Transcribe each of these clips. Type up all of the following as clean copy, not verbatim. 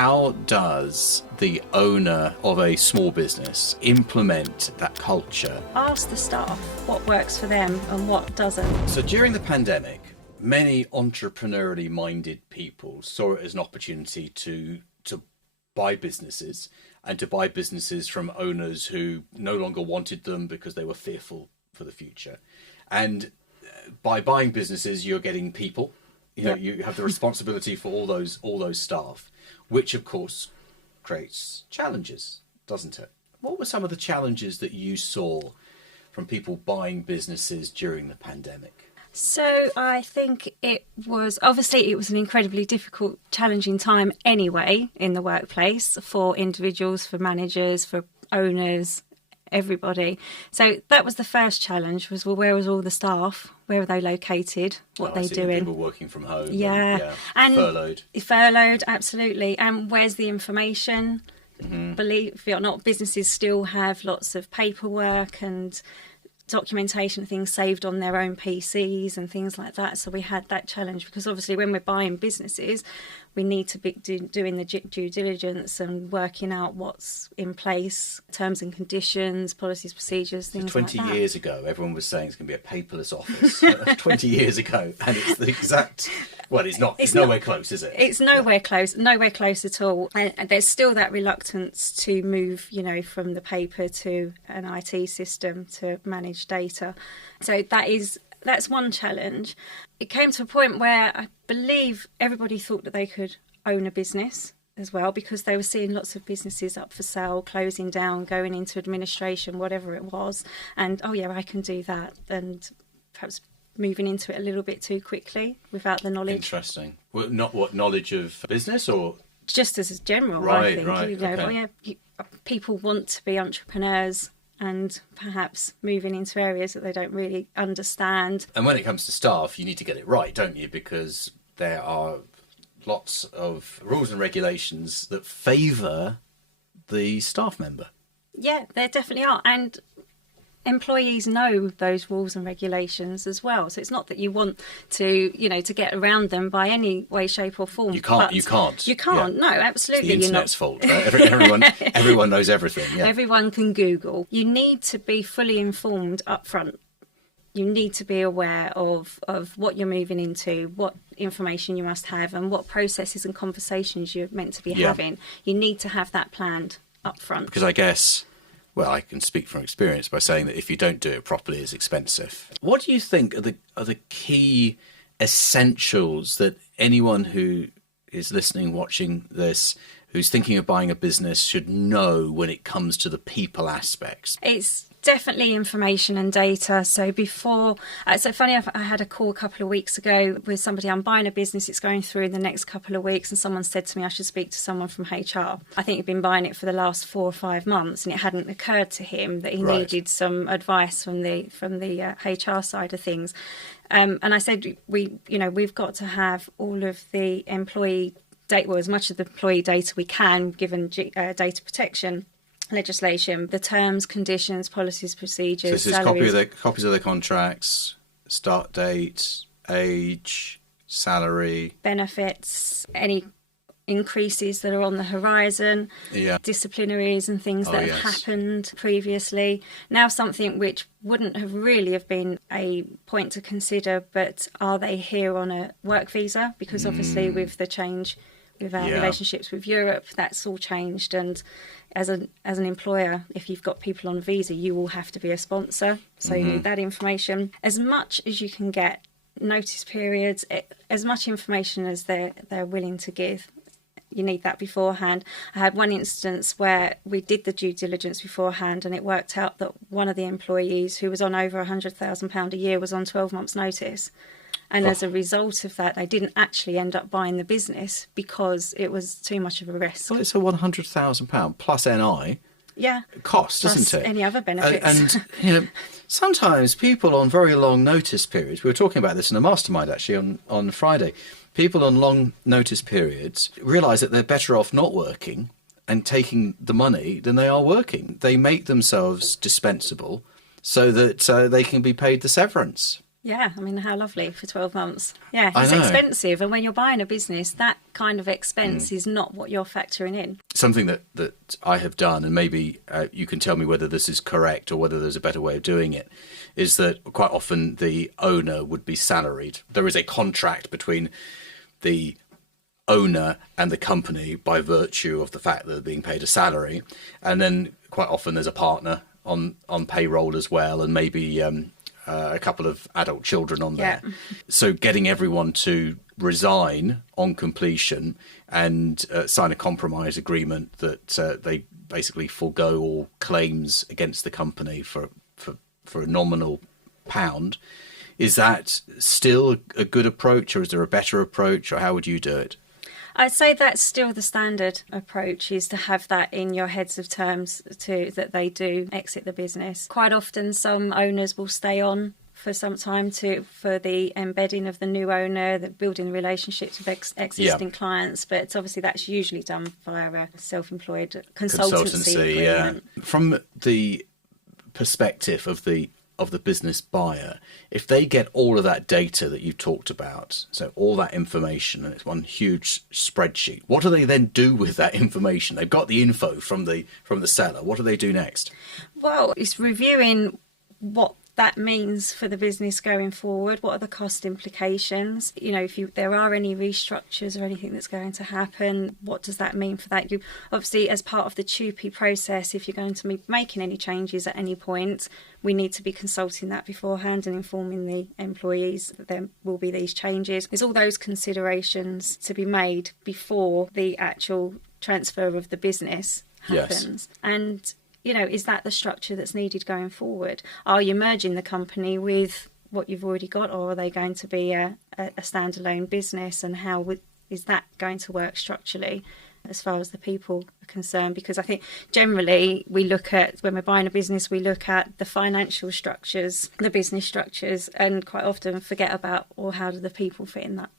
how does the owner of a small business implement that culture? Ask the staff what works for them and what doesn't. So during the pandemic, many entrepreneurially minded people saw it as an opportunity to buy businesses, and to buy businesses from owners who no longer wanted them because they were fearful for the future. And by buying businesses, you're getting people. You have the responsibility for all those staff, which of course creates challenges, doesn't it? What were some of the challenges that you saw from people buying businesses during the pandemic? So I think it was an incredibly difficult, challenging time anyway in the workplace for individuals, for managers, for owners, everybody. So that was the first challenge, was, well, where was all the staff? Where are they located? What are they doing? People working from home. And furloughed. Furloughed, absolutely. And where's the information? Mm-hmm. Believe it or not, businesses still have lots of paperwork and documentation, things saved on their own PCs and things like that. So we had that challenge, because obviously when we're buying businesses, we need to be doing the due diligence and working out what's in place, terms and conditions, policies, procedures, things like that. 20 years ago, everyone was saying it's going to be a paperless office. 20 years ago, and it's the exact... Well, it's not. It's nowhere close, is it? It's nowhere close. Nowhere close at all. And there's still that reluctance to move, from the paper to an IT system to manage data. So that's one challenge. It came to a point where I believe everybody thought that they could own a business as well, because they were seeing lots of businesses up for sale, closing down, going into administration, whatever it was. And, oh yeah, I can do that. And perhaps moving into it a little bit too quickly without the knowledge. Interesting. Well, not what knowledge of business, or just as a general. Right, I think. right. Okay. People want to be entrepreneurs and perhaps moving into areas that they don't really understand. And when it comes to staff, you need to get it right, don't you? Because there are lots of rules and regulations that favour the staff member. Yeah, there definitely are. And employees know those rules and regulations as well. So it's not that you want to, to get around them by any way, shape or form. You can't. Yeah. No, absolutely. It's the internet's fault. Right? Everyone knows everything. Yeah. Everyone can Google. You need to be fully informed up front. You need to be aware of what you're moving into, what information you must have, and what processes and conversations you're meant to be having. You need to have that planned up front. Because I guess... Well, I can speak from experience by saying that if you don't do it properly, it's expensive. What do you think are the key essentials that anyone who is listening, watching this, who's thinking of buying a business should know when it comes to the people aspects? It's definitely information and data. So funny enough, I had a call a couple of weeks ago with somebody. I'm buying a business, it's going through in the next couple of weeks, and someone said to me I should speak to someone from HR. I think he'd been buying it for the last 4 or 5 months, and it hadn't occurred to him that he needed some advice from the HR side of things. And I said, we've got to have all of the employee data, well, as much of the employee data we can, given data protection legislation, the terms, conditions, policies, procedures. So this is copies of their contracts, start date, age, salary, benefits, any increases that are on the horizon, disciplinaries and things that have happened previously. Now something which wouldn't have really have been a point to consider, but are they here on a work visa? Because obviously with the change with our relationships with Europe, that's all changed. And as an employer, if you've got people on a visa, you will have to be a sponsor. So you need that information. As much as you can get, notice periods, as much information as they're willing to give. You need that beforehand. I had one instance where we did the due diligence beforehand, and it worked out that one of the employees, who was on over £100,000 a year, was on 12 months' notice. And as a result of that, they didn't actually end up buying the business because it was too much of a risk. Well, it's a £100,000 plus NI cost, plus isn't it? Any other benefits. And sometimes people on very long notice periods, we were talking about this in a mastermind actually on Friday, people on long notice periods realise that they're better off not working and taking the money than they are working. They make themselves dispensable so that they can be paid the severance. Yeah, I mean, how lovely for 12 months. Yeah, it's expensive. And when you're buying a business, that kind of expense is not what you're factoring in. Something that I have done, and maybe you can tell me whether this is correct or whether there's a better way of doing it, is that quite often the owner would be salaried. There is a contract between the owner and the company by virtue of the fact that they're being paid a salary. And then quite often there's a partner on payroll as well, and maybe a couple of adult children on there. Yeah. So getting everyone to resign on completion and sign a compromise agreement that they basically forego all claims against the company for a nominal £1. Is that still a good approach, or is there a better approach, or how would you do it? I'd say that's still the standard approach, is to have that in your heads of terms that they do exit the business. Quite often some owners will stay on for some time for the embedding of the new owner, the building relationships with existing clients, but obviously that's usually done via a self-employed consultancy agreement. Yeah. From the perspective of the business buyer, if they get all of that data that you talked about, so all that information, and it's one huge spreadsheet, what do they then do with that information? They've got the info from the seller. What do they do next? Well, it's reviewing what that means for the business going forward. What are the cost implications? You know, if there are any restructures or anything that's going to happen, what does that mean for that? You obviously, as part of the TUPE process, if you're going to be making any changes at any point, we need to be consulting that beforehand and informing the employees that there will be these changes. There's all those considerations to be made before the actual transfer of the business happens. Yes. And you know, is that the structure that's needed going forward? Are you merging the company with what you've already got, or are they going to be a standalone business? And how is that going to work structurally as far as the people are concerned? Because I think generally we look at, when we're buying a business, we look at the financial structures, the business structures, and quite often forget about, or how do the people fit in that?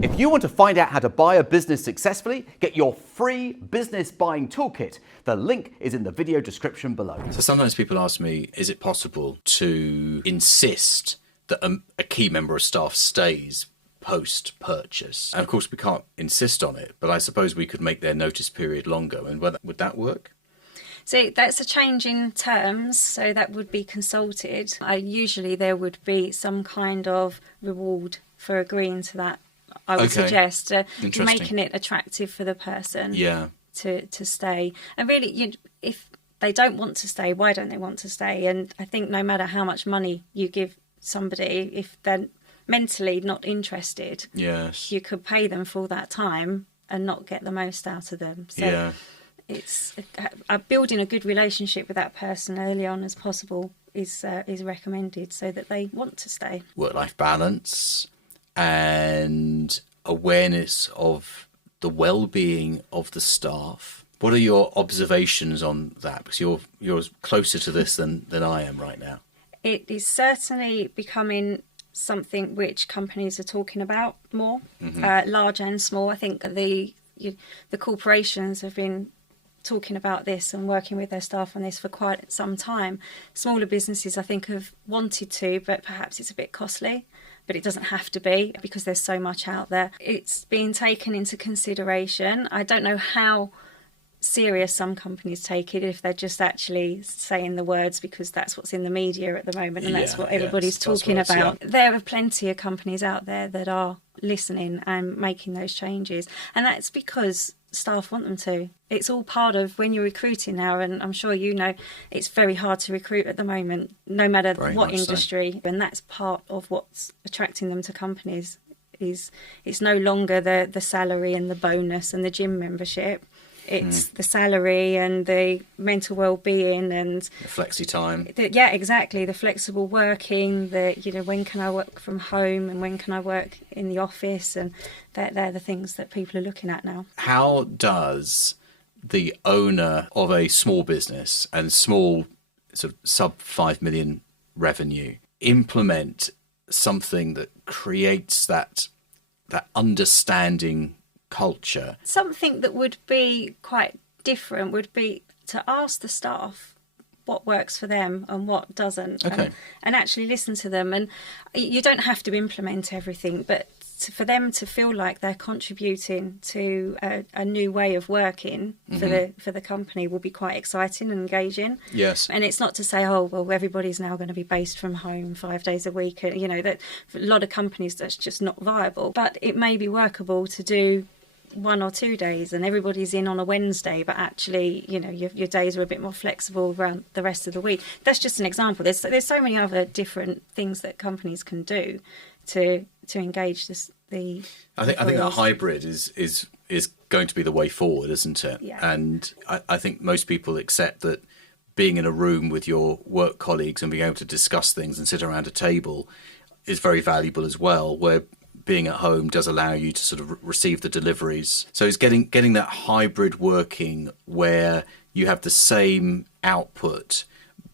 If you want to find out how to buy a business successfully, get your free business buying toolkit. The link is in the video description below. So sometimes people ask me, is it possible to insist that a key member of staff stays post-purchase? And of course we can't insist on it, but I suppose we could make their notice period longer. And would that work? So that's a change in terms, so that would be consulted. Usually there would be some kind of reward for agreeing to that. I would suggest making it attractive for the person to stay. And really, if they don't want to stay, why don't they want to stay? And I think no matter how much money you give somebody, if they're mentally not interested, you could pay them for that time and not get the most out of them. So it's building a good relationship with that person early on as possible is recommended, so that they want to stay. Work-life balance and awareness of the well-being of the staff. What are your observations on that? Because you're closer to this than I am right now. It is certainly becoming something which companies are talking about more, large and small. I think the corporations have been talking about this and working with their staff on this for quite some time. Smaller businesses, I think, have wanted to, but perhaps it's a bit costly. But it doesn't have to be, because there's so much out there. It's being taken into consideration. I don't know how serious some companies take it, if they're just actually saying the words because that's what's in the media at the moment and that's what everybody's talking about. There are plenty of companies out there that are listening and making those changes. And that's because staff want them to. It's all part of when you're recruiting now, and I'm sure you know it's very hard to recruit at the moment, no matter what industry. So. And that's part of what's attracting them to companies. Is it's no longer the salary and the bonus and the gym membership. It's the salary and the mental well-being and the flexi time. Exactly. The flexible working. When can I work from home and when can I work in the office, and they're the things that people are looking at now. How does the owner of a small business and small sort of sub 5 million revenue implement something that creates that understanding culture? Something that would be quite different would be to ask the staff what works for them and what doesn't, okay. and actually listen to them. And you don't have to implement everything, but for them to feel like they're contributing to a new way of working for the company will be quite exciting and engaging. Yes. And it's not to say, oh, well, everybody's now going to be based from home 5 days a week. You know, that for a lot of companies that's just not viable. But it may be workable to do 1 or 2 days and everybody's in on a Wednesday, but actually, you know, your days are a bit more flexible around the rest of the week. That's just an example. There's so many other different things that companies can do to engage the I think that hybrid is going to be the way forward, isn't it? Yeah. And I think most people accept that being in a room with your work colleagues and being able to discuss things and sit around a table is very valuable as well, where being at home does allow you to sort of receive the deliveries. So it's getting that hybrid working where you have the same output,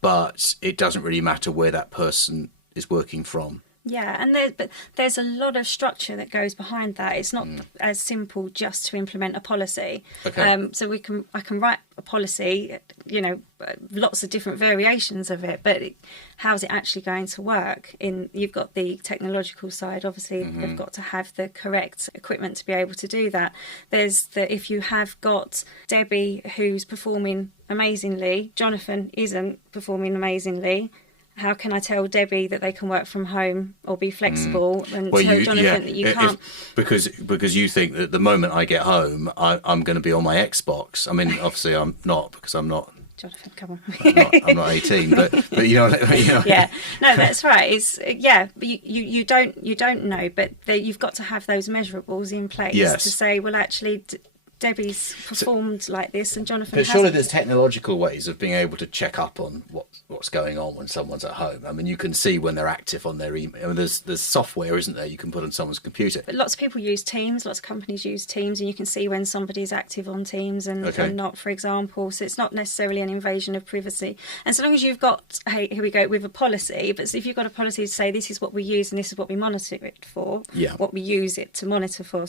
but it doesn't really matter where that person is working from. Yeah, and there's a lot of structure that goes behind that. It's not as simple just to implement a policy. Okay. So I can write a policy, you know, lots of different variations of it, but how's it actually going to work? You've got the technological side, obviously. They've got to have the correct equipment to be able to do that. There's if you have got Debbie who's performing amazingly, Jonathan isn't performing amazingly. How can I tell Debbie that they can work from home or be flexible and tell Jonathan that you can't? Because you think that the moment I get home, I'm going to be on my Xbox. I mean, obviously I'm not, because I'm not. Jonathan, come on. I'm not 18, but you know. Yeah, no, that's right. It's but you don't know, but you've got to have those measurables in place to say, well, actually, Debbie's performed like this and Jonathan hasn't. But surely there's technological ways of being able to check up on what's going on when someone's at home. I mean, you can see when they're active on their email. I mean, there's software, isn't there, you can put on someone's computer. But lots of people use Teams, lots of companies use Teams, and you can see when somebody's active on Teams and not, for example. So it's not necessarily an invasion of privacy. And so long as you've got, hey, here we go, with a policy, but if you've got a policy to say this is what we use and this is what we monitor it for, what we use it to monitor for,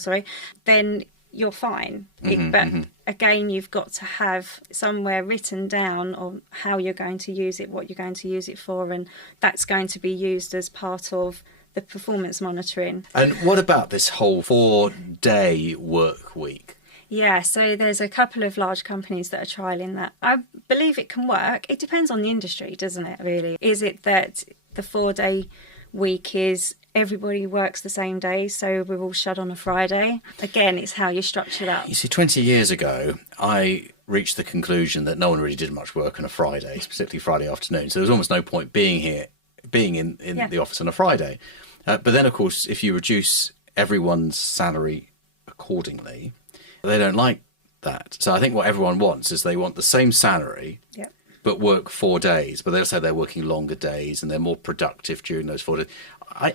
then you're fine. Again, you've got to have somewhere written down on how you're going to use it, what you're going to use it for, and that's going to be used as part of the performance monitoring. And what about this whole 4-day work week? Yeah, so there's a couple of large companies that are trialling that. I believe it can work. It depends on the industry, doesn't it, really? Is it that the 4-day week is everybody works the same day, so we're all shut on a Friday? Again, it's how you structure that. You see, 20 years ago, I reached the conclusion that no one really did much work on a Friday, particularly Friday afternoon. So there was almost no point being in the office on a Friday. But then, of course, if you reduce everyone's salary accordingly, they don't like that. So I think what everyone wants is they want the same salary, but work 4 days. But they'll say they're working longer days and they're more productive during those 4 days.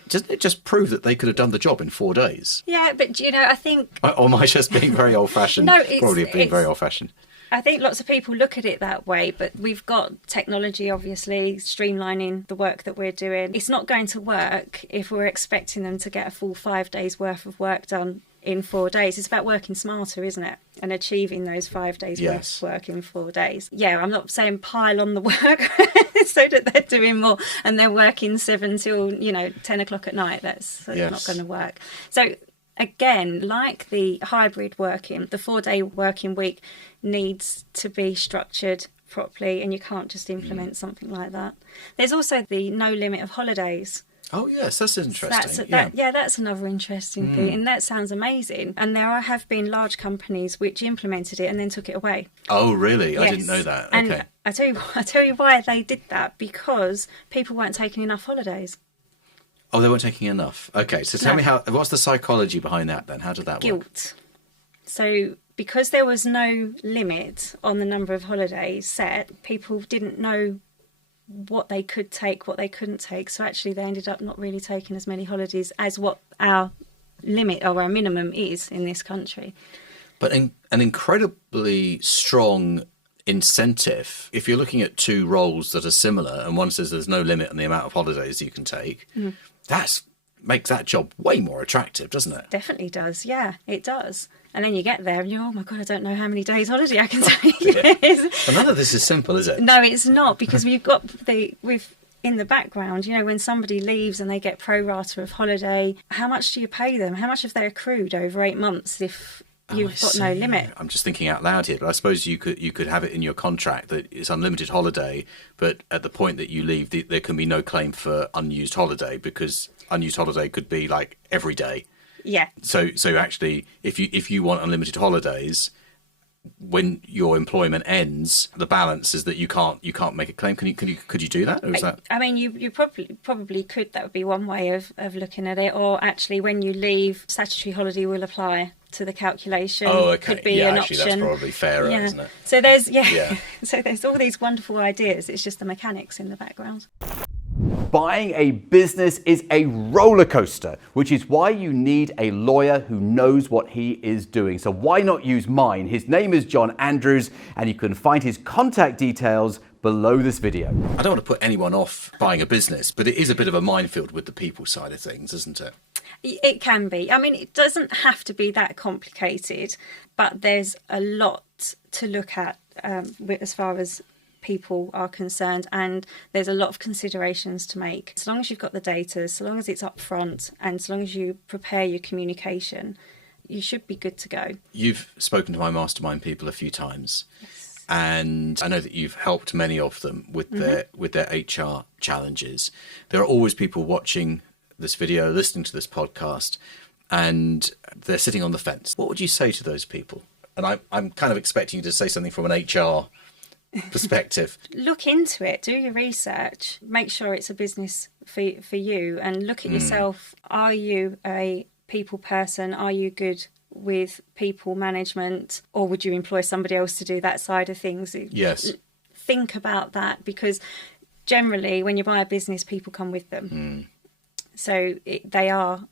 Doesn't it just prove that they could have done the job in 4 days? Yeah, but, you know, I think... Or am I just being very old-fashioned? No, Probably being very old-fashioned. I think lots of people look at it that way, but we've got technology, obviously, streamlining the work that we're doing. It's not going to work if we're expecting them to get a full 5 days' worth of work done in 4 days. It's about working smarter, isn't it? And achieving those 5 days worth of work in 4 days. Yeah, I'm not saying pile on the work so that they're doing more and they're working 7 till 10 o'clock at night. That's not going to work. So again, like the hybrid working, the 4-day working week needs to be structured properly, and you can't just implement something like that. There's also the no limit of holidays. Oh, yes, that's interesting. That's another interesting thing, and that sounds amazing. And there have been large companies which implemented it and then took it away. Oh, really? Yes. I didn't know that. Okay. And I tell you why they did that, because people weren't taking enough holidays. Oh, they weren't taking enough. Okay, so tell me what's the psychology behind that then? How did that work? Guilt. So because there was no limit on the number of holidays set, people didn't know what they could take, what they couldn't take. So actually they ended up not really taking as many holidays as what our limit or our minimum is in this country. But an incredibly strong incentive. If you're looking at two roles that are similar and one says there's no limit on the amount of holidays you can take, that makes that job way more attractive, doesn't it? Definitely does. Yeah, it does. And then you get there and you're, oh my God, I don't know how many days holiday I can take. But none of this is simple, is it? No, it's not, because we've got in the background, when somebody leaves and they get pro rata of holiday, how much do you pay them? How much have they accrued over 8 months if you've got no limit? I'm just thinking out loud here, but I suppose you could have it in your contract that it's unlimited holiday, but at the point that you leave, there can be no claim for unused holiday, because unused holiday could be like every day. Yeah. So actually, if you want unlimited holidays, when your employment ends, the balance is that you can't make a claim. Could you do that? Or is that? I mean, you probably could. That would be one way of looking at it. Or actually, when you leave, statutory holiday will apply to the calculation. Oh, okay. Could be an actually, option. that's probably fairer, isn't it? So there's so there's all these wonderful ideas. It's just the mechanics in the background. Buying a business is a roller coaster, which is why you need a lawyer who knows what he is doing. So why not use mine? His name is John Andrews, and you can find his contact details below this video. I don't want to put anyone off buying a business, but it is a bit of a minefield with the people side of things, isn't it? It can be. I mean, it doesn't have to be that complicated, but there's a lot to look at as far as people are concerned, and there's a lot of considerations to make. As long as you've got the data, so long as it's upfront, and so long as you prepare your communication, you should be good to go. You've spoken to my mastermind people a few times. Yes. And I know that you've helped many of them with their HR challenges. There are always people watching this video, listening to this podcast, and they're sitting on the fence. What would you say to those people? And I'm kind of expecting you to say something from an HR perspective. Look into it, do your research, make sure it's a business for you, and look at yourself. Are you a people person? Are you good with people management, or would you employ somebody else to do that side of things? Yes. Think about that, because generally when you buy a business, people come with them. So they are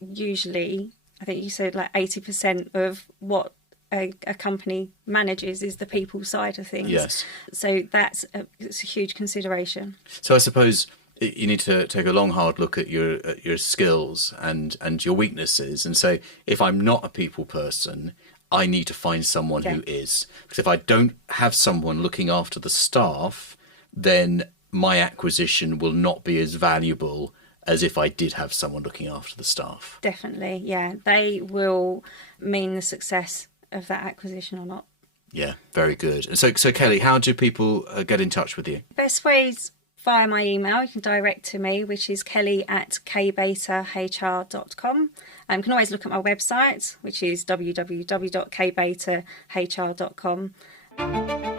usually, I think you said like 80% of what a company manages is the people side of things. Yes. So it's a huge consideration. So I suppose you need to take a long, hard look at your skills and your weaknesses and say, if I'm not a people person, I need to find someone who is. Because if I don't have someone looking after the staff, then my acquisition will not be as valuable as if I did have someone looking after the staff. Definitely, yeah. They will mean the success of that acquisition or not. Yeah, very good. So Kelly, how do people get in touch with you? Best ways via my email. You can direct to me, which is kelly@kbetahr.com. You can always look at my website, which is www.kbetahr.com.